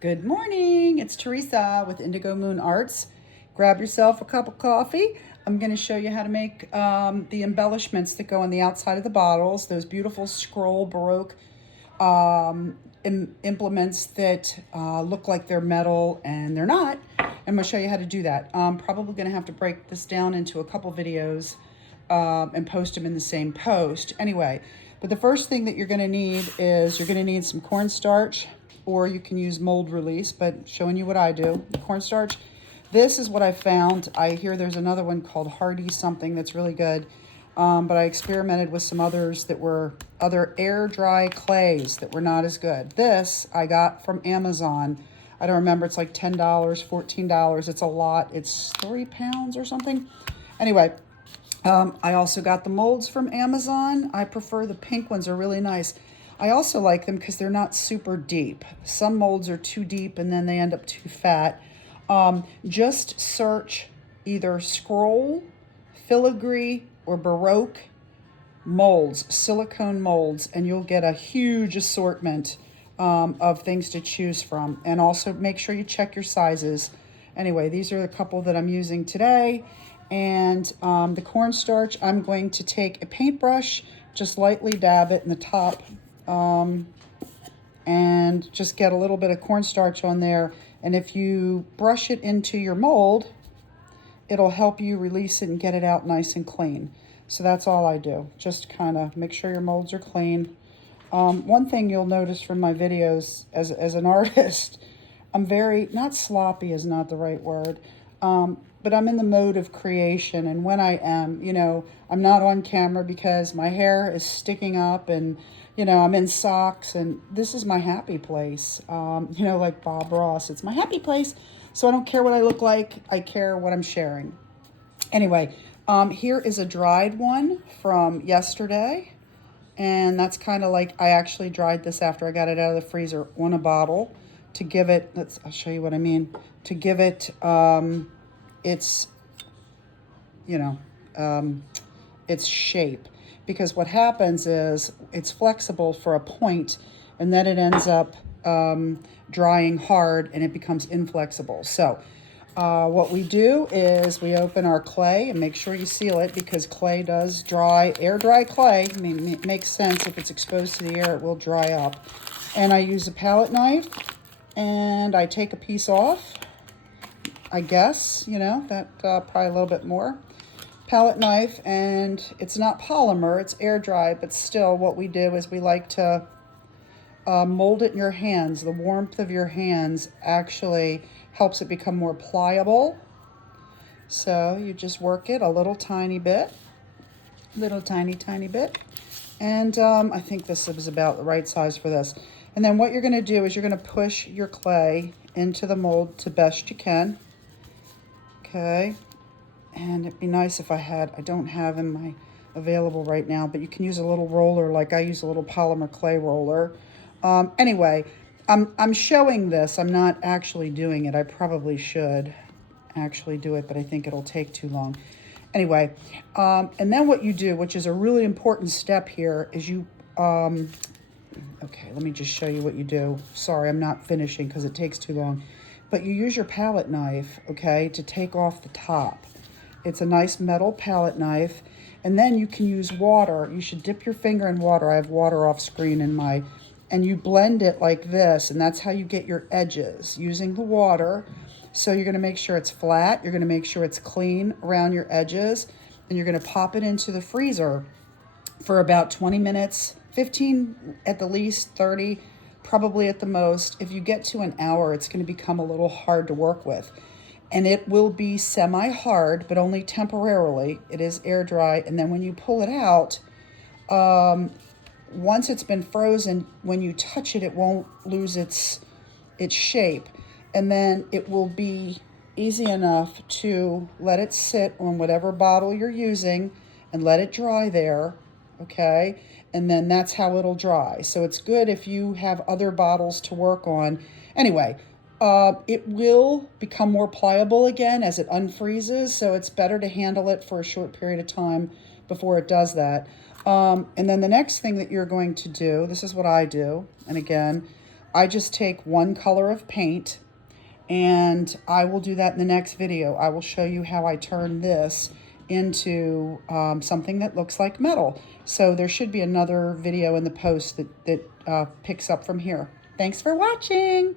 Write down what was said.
Good morning, it's Teresa with Indigo Moon Arts. Grab yourself a cup of coffee. I'm going to show you how to make the embellishments that go on the outside of the bottles, those beautiful scroll Baroque implements that look like they're metal and they're not. I'm going to show you how to do that. I'm probably going to have to break this down into a couple videos and post them in the same post. Anyway, but the first thing that you're going to need is you're going to need some cornstarch, or you can use mold release, but showing you what I do. Cornstarch. This is what I found. I hear there's another one called Hardy something that's really good. But I experimented with some others that were other air dry clays that were not as good. This I got from Amazon. I don't remember, it's like $10, $14. It's a lot. It's 3 pounds or something. Anyway, I also got the molds from Amazon. I prefer the pink ones, are really nice. I also like them because they're not super deep. Some molds are too deep and then they end up too fat. Just search either scroll, filigree, or Baroque molds, silicone molds, and you'll get a huge assortment of things to choose from. And also make sure you check your sizes. Anyway, these are a couple that I'm using today. And the cornstarch, I'm going to take a paintbrush, just lightly dab it in the top, and just get a little bit of cornstarch on there. And if you brush it into your mold, it'll help you release it and get it out nice and clean. So that's all I do. Just kind of make sure your molds are clean. One thing you'll notice from my videos as an artist, I'm very, not sloppy is not the right word, but I'm in the mode of creation. And when I am, I'm not on camera because my hair is sticking up and, I'm in socks, and this is my happy place. Like Bob Ross, it's my happy place. So I don't care what I look like. I care what I'm sharing. Anyway, here is a dried one from yesterday. And that's kind of like, I actually dried this after I got it out of the freezer on a bottle to give it, I'll show you what I mean, to give it its shape. Because what happens is it's flexible for a point, and then it ends up drying hard and it becomes inflexible. So what we do is we open our clay and make sure you seal it, because clay does dry. Air dry clay, it makes sense. If it's exposed to the air, it will dry up. And I use a palette knife and I take a piece off, I guess, that probably a little bit more. Palette knife, and it's not polymer, it's air dry, but still what we do is we like to mold it in your hands. The warmth of your hands actually helps it become more pliable. So you just work it a little tiny bit, tiny bit. And I think this is about the right size for this. And then what you're going to do is you're going to push your clay into the mold to best you can. Okay. And it'd be nice if I don't have in my available right now, but you can use a little roller, like I use a little polymer clay roller. Anyway, I'm showing this. I'm not actually doing it. I probably should actually do it, but I think it'll take too long. Anyway, and then what you do, which is a really important step here, is you, okay, let me just show you what you do. Sorry, I'm not finishing because it takes too long. But you use your palette knife, okay, to take off the top. It's a nice metal palette knife. And then you can use water. You should dip your finger in water. I have water off screen and you blend it like this, and that's how you get your edges, using the water. So you're gonna make sure it's flat, you're gonna make sure it's clean around your edges, and you're gonna pop it into the freezer for about 20 minutes, 15 at the least, 30, probably at the most. If you get to an hour, it's gonna become a little hard to work with. And it will be semi-hard, but only temporarily. It is air dry, and then when you pull it out, once it's been frozen, when you touch it, it won't lose its shape. And then it will be easy enough to let it sit on whatever bottle you're using and let it dry there, okay? And then that's how it'll dry. So it's good if you have other bottles to work on. Anyway, it will become more pliable again as it unfreezes, so it's better to handle it for a short period of time before it does that. And then the next thing that you're going to do, this is what I do, and again, I just take one color of paint, and I will do that in the next video. I will show you how I turn this into something that looks like metal. So there should be another video in the post that picks up from here. Thanks for watching.